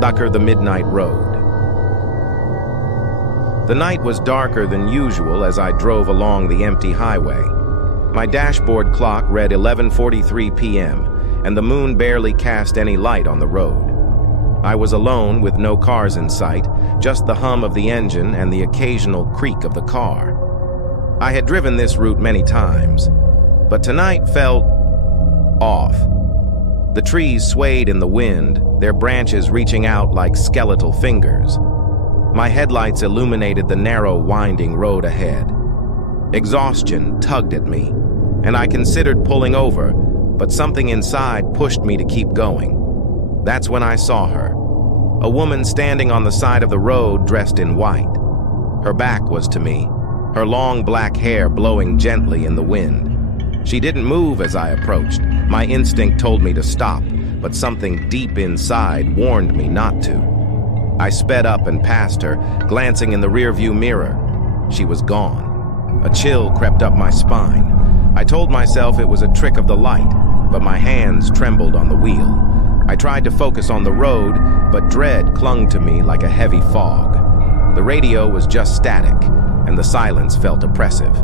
Ducker the Midnight Road. The night was darker than usual as I drove along the empty highway. My dashboard clock read 11:43 p.m., and the moon barely cast any light on the road. I was alone with no cars in sight, just the hum of the engine and the occasional creak of the car. I had driven this route many times, but tonight felt off. The trees swayed in the wind, their branches reaching out like skeletal fingers. My headlights illuminated the narrow, winding road ahead. Exhaustion tugged at me, and I considered pulling over, but something inside pushed me to keep going. That's when I saw her. A woman standing on the side of the road dressed in white. Her back was to me, her long black hair blowing gently in the wind. She didn't move as I approached. My instinct told me to stop, but something deep inside warned me not to. I sped up and passed her, glancing in the rearview mirror. She was gone. A chill crept up my spine. I told myself it was a trick of the light, but my hands trembled on the wheel. I tried to focus on the road, but dread clung to me like a heavy fog. The radio was just static, and the silence felt oppressive.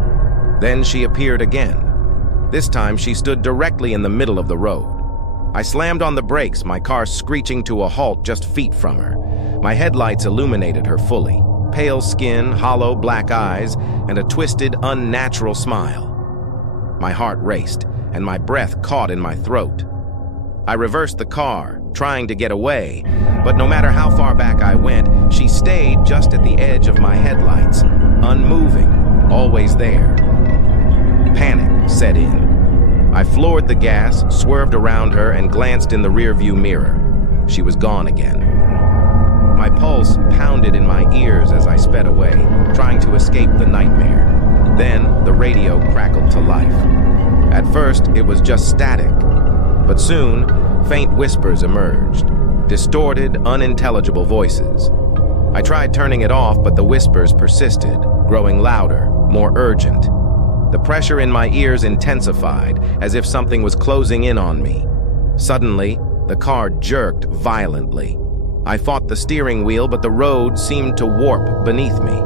Then she appeared again. This time she stood directly in the middle of the road. I slammed on the brakes, my car screeching to a halt just feet from her. My headlights illuminated her fully. Pale skin, hollow black eyes, and a twisted, unnatural smile. My heart raced, and my breath caught in my throat. I reversed the car, trying to get away, but no matter how far back I went, she stayed just at the edge of my headlights, unmoving, always there. Panic set in. I floored the gas, swerved around her, and glanced in the rearview mirror. She was gone again. My pulse pounded in my ears as I sped away, trying to escape the nightmare. Then the radio crackled to life. At first, it was just static, but soon, faint whispers emerged, distorted, unintelligible voices. I tried turning it off, but the whispers persisted, growing louder, more urgent. The pressure in my ears intensified, as if something was closing in on me. Suddenly, the car jerked violently. I fought the steering wheel, but the road seemed to warp beneath me.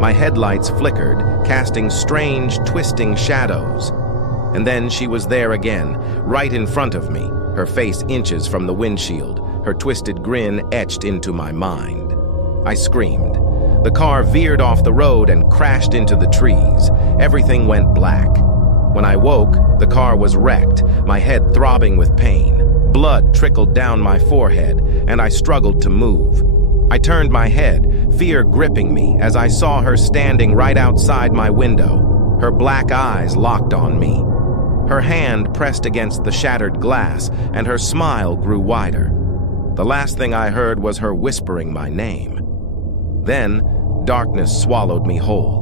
My headlights flickered, casting strange, twisting shadows. And then she was there again, right in front of me, her face inches from the windshield, her twisted grin etched into my mind. I screamed. The car veered off the road and crashed into the trees. Everything went black. When I woke, the car was wrecked, my head throbbing with pain. Blood trickled down my forehead, and I struggled to move. I turned my head, fear gripping me, as I saw her standing right outside my window, her black eyes locked on me. Her hand pressed against the shattered glass, and her smile grew wider. The last thing I heard was her whispering my name. Then, darkness swallowed me whole.